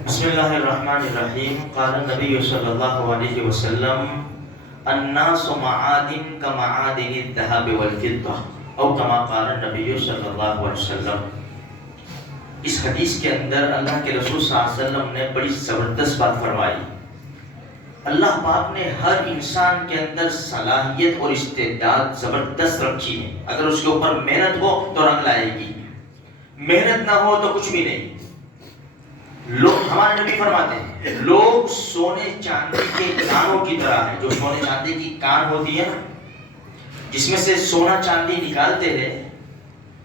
بسم اللہ الرحمن الرحیم. قال النبی صلی اللہ علیہ وسلم الناس معادن كمعادن الذهب والفضة او كما قال النبی صلی اللہ علیہ وسلم. اس حدیث کے اندر اللہ کے رسول صلی اللہ علیہ وسلم نے بڑی زبردست بات فرمائی. اللہ پاک نے ہر انسان کے اندر صلاحیت اور استعداد زبردست رکھی ہے. اگر اس کے اوپر محنت ہو تو رنگ لائے گی، محنت نہ ہو تو کچھ بھی نہیں. لوگ، ہمارے نبی فرماتے ہیں، لوگ سونے چاندی کے کانوں کی طرح ہیں. جو سونے چاندی کی کان ہوتی ہے نا، جس میں سے سونا چاندی نکالتے ہیں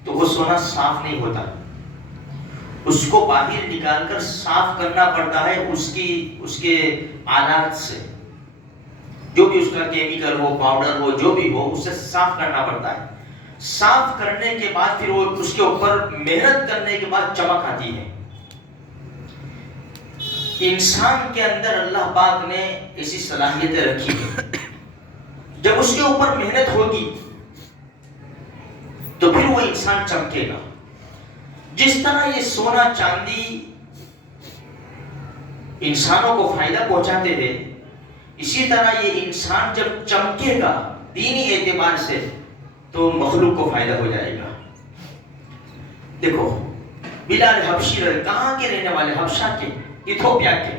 تو وہ سونا صاف نہیں ہوتا، اس کو باہر نکال کر صاف کرنا پڑتا ہے اس کے آلات سے. جو بھی اس کا کیمیکل ہو، پاؤڈر ہو، جو بھی ہو، اسے صاف کرنا پڑتا ہے. صاف کرنے کے بعد پھر وہ اس کے اوپر محنت کرنے کے بعد چمک آتی ہے. انسان کے اندر اللہ پاک نے ایسی صلاحیتیں رکھی ہیں. جب اس کے اوپر محنت ہوگی تو پھر وہ انسان چمکے گا. جس طرح یہ سونا چاندی انسانوں کو فائدہ پہنچاتے ہیں، اسی طرح یہ انسان جب چمکے گا دینی اعتبار سے تو مخلوق کو فائدہ ہو جائے گا. دیکھو بلال حبشی، کہاں کے رہنے والے؟ حبشہ کے، ایتھوپیا کے.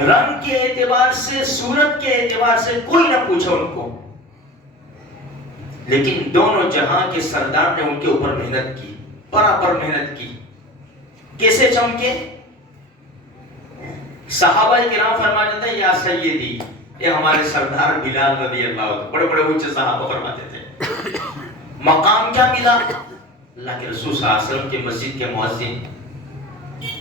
رنگ کے اعتبار سے، صورت کے اعتبار سے کوئی نہ پوچھا ان کو، لیکن دونوں جہاں کے سردار نے ان کے اوپر محنت کی، برابر محنت کی. کیسے چمکے؟ صحابہ کرام فرماتے تھے یا سیدی، یہ ہمارے سردار بلال رضی اللہ عنہ، بڑے بڑے اونچے صحابہ فرماتے تھے. مقام کیا ملا؟ اللہ کے رسول صلی اللہ علیہ وسلم کے مسجد کے مؤذن.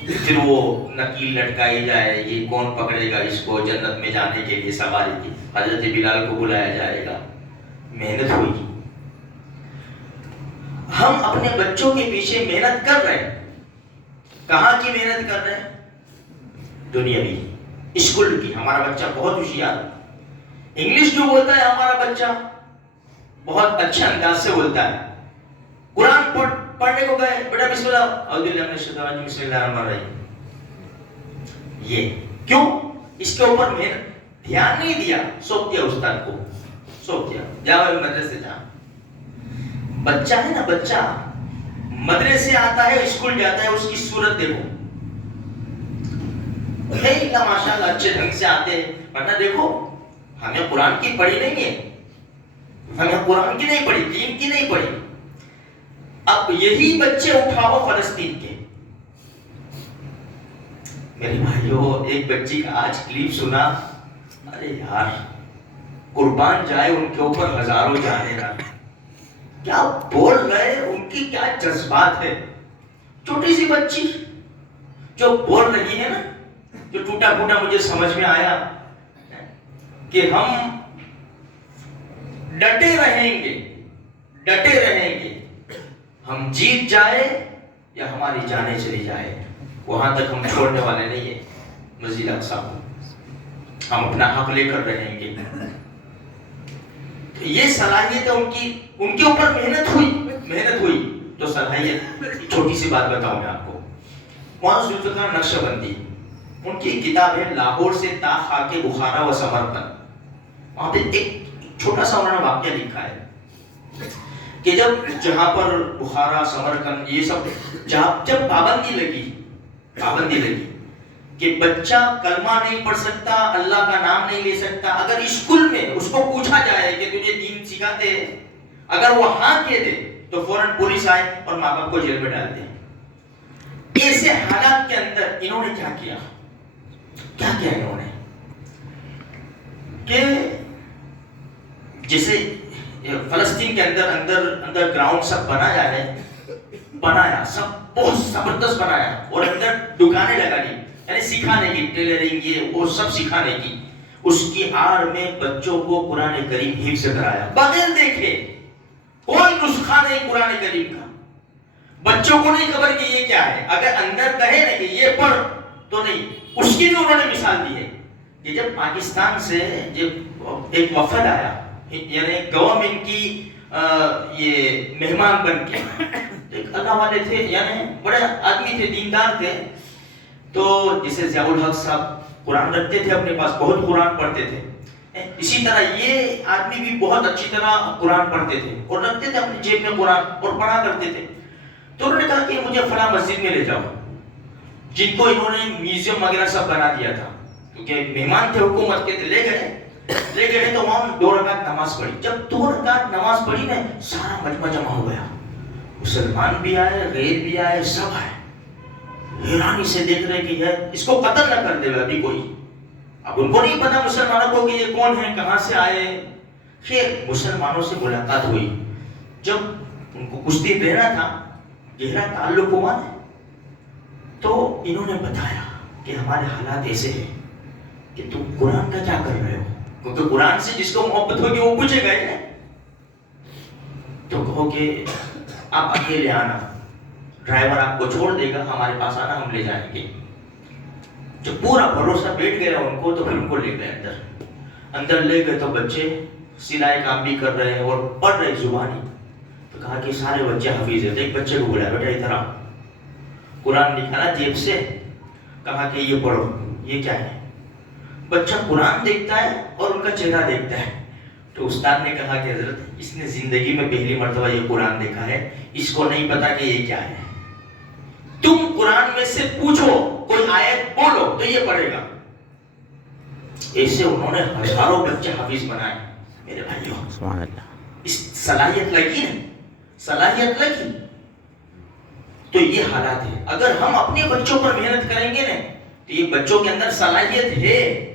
پھر وہ نکیل لٹکائی جائے، یہ کون پکڑے گا اس کو جنت میں جانے کے لیے سواری کی. حضرت بلال کو بلایا جائے گا. محنت ہوئی. ہم اپنے بچوں کے پیچھے محنت کر رہے ہیں. کہاں کی محنت کر رہے ہیں؟ دنیاوی، اسکول کی. ہمارا بچہ بہت ہوشیار، انگلش جو بولتا ہے ہمارا بچہ بہت اچھے انداز سے بولتا ہے. قرآن پڑھنے کو گئے، بیٹا بسم اللہ، اعوذ باللہ من الشیطان الرجیم، بسم اللہ الرحمن الرحیم. یہ کیوں؟ اس کے اوپر محنت، دھیان نہیں دیا، سونپ دیا استاد کو، سونپ دیا، جاؤ مدرسے جا. بچہ ہے نا، بچہ مدرسے آتا ہے، اسکول جاتا ہے، اس کی صورت دیکھو، ماشاء اللہ اچھے ڈھنگ سے آتے ہیں. ورنہ دیکھو ہمیں قرآن کی پڑھی نہیں ہے، ہمیں قرآن کی نہیں پڑھی، دین کی نہیں پڑھی. اب یہی بچے اٹھاؤ فلسطین کے. میرے بھائیو، ایک بچی کا آج کلپ سنا، ارے یار قربان جائے ان کے اوپر ہزاروں جانے نا. کیا بول رہے، ان کی کیا جذبات ہے. چھوٹی سی بچی جو بول رہی ہے نا، جو ٹوٹا پھوٹا مجھے سمجھ میں آیا کہ ہم ڈٹے رہیں گے، ڈٹے رہیں گے. ہم جیت جائے یا ہماری جانیں چلی جائے، وہاں تک ہم چھوڑنے والے نہیں ہیں. مسجد اقصی ہم اپنا حق لے کر رہیں گے. یہ صلاحیت ہے ان کے اوپر محنت ہوئی تو صلاحیت. چھوٹی سی بات بتاؤں میں آپ کو، مولانا ذوالفقار نقشبندی، ان کی کتاب ہے لاہور سے تا خاک بخارا و سمرقند. وہاں پہ ایک چھوٹا سا انہوں نے واقعہ لکھا ہے کہ جہاں پر بخارا، سمرقند، یہ سب جب پابندی لگی کہ بچہ کلمہ نہیں پڑھ سکتا، اللہ کا نام نہیں لے سکتا، اگر اسکول میں اس کو پوچھا جائے کہ تجھے دین سکھاتے ہیں، اگر وہ ہاں کہہ دے تو فوراً پولیس آئے اور ماں باپ کو جیل میں ڈال دے. ایسے حالات کے اندر انہوں نے کیا کیا انہوں نے کہ جیسے فلسطین کے اندر گراؤنڈ سب بنایا سب بہت زبردست بنایا، اور اندر دکانیں لگا دی، یعنی سکھانے کی، ٹیلرنگ، یہ وہ سب سکھانے کی. اس کی آڑ میں بچوں کو قرآن کریم حفظ کرایا بغیر دیکھے. کوئی نسخہ نہیں قرآن کریم کا، بچوں کو نہیں خبر کہ یہ کیا ہے. اگر اندر کہے نا کہ یہ پڑھ تو نہیں. اس کی بھی انہوں نے مثال دی ہے کہ جب پاکستان سے جب ایک وفد آیا، یعنی گورنمنٹ کی یہ مہمان بن کے ایک اللہ والے تھے, یعنی بڑے آدمی تھے, دیندار تھے. تو جیسے ضیاء الحق صاحب قرآن رکھتے تھے اپنے پاس, بہت قرآن پڑھتے تھے. اسی طرح یہ آدمی بھی بہت اچھی طرح قرآن پڑھتے تھے اور رکھتے تھے اپنی جیب میں قرآن اور پڑھا کرتے تھے. تو انہوں نے کہا کہ مجھے فلاں مسجد میں لے جاؤ, جن کو انہوں نے میوزیم وغیرہ سب بنا دیا تھا, کیونکہ مہمان تھے حکومت کے. لے گئے تو وہاں 2 رکعت نماز پڑھی. جب 2 رکعت نماز پڑھی نا, سارا مجمع جمع ہو گیا, مسلمان بھی آئے, غیر بھی آئے, سب آئے. حیرانی سے دیکھ رہے کہ یہ اس کو قتل نہ کر دے ابھی کوئی. اب ان کو نہیں پتا مسلمانوں کو کہ یہ کون ہے, کہاں سے آئے. خیر مسلمانوں سے ملاقات ہوئی. جب ان کو کچھ دن رہنا تھا, گہرا تعلق ہوا نا, تو انہوں نے بتایا کہ ہمارے حالات ایسے ہیں کہ تم قرآن کا کیا کر رہے ہو, کیونکہ قرآن سے جس کو محبت ہوگی وہ پوچھے گا نا. تو کہو کہ آپ اکیلے آنا, ڈرائیور آپ کو چھوڑ دے گا, ہمارے پاس آنا, ہم لے جائیں گے. جب پورا بھروسہ بیٹھ گیا ان کو, تو پھر ان کو لے گئے اندر لے گئے. تو بچے سلائی کام بھی کر رہے ہیں اور پڑھ رہے زبانی. تو کہا کہ سارے بچے حفیظ ہیں. ایک بچے کو بلایا, بیٹا ادھر آ. قرآن نکالا جیب سے, کہا کہ یہ پڑھو. یہ کیا ہے؟ بچہ قرآن دیکھتا ہے اور ان کا چہرہ دیکھتا ہے. تو استاد نے کہا کہ حضرت اس نے زندگی میں پہلی مرتبہ یہ قرآن دیکھا ہے, اس کو نہیں پتا کہ یہ کیا ہے. تم قرآن میں سے پوچھو, کوئی آیت بولو تو یہ پڑھے گا. ایسے انہوں نے ہزاروں بچے حافظ بنائے. میرے بھائیوں, سبحان اللہ, اس صلاحیت لگی نا, صلاحیت لگی. تو یہ حالات ہے. اگر ہم اپنے بچوں پر محنت کریں گے نا, تو یہ بچوں کے اندر صلاحیت ہے.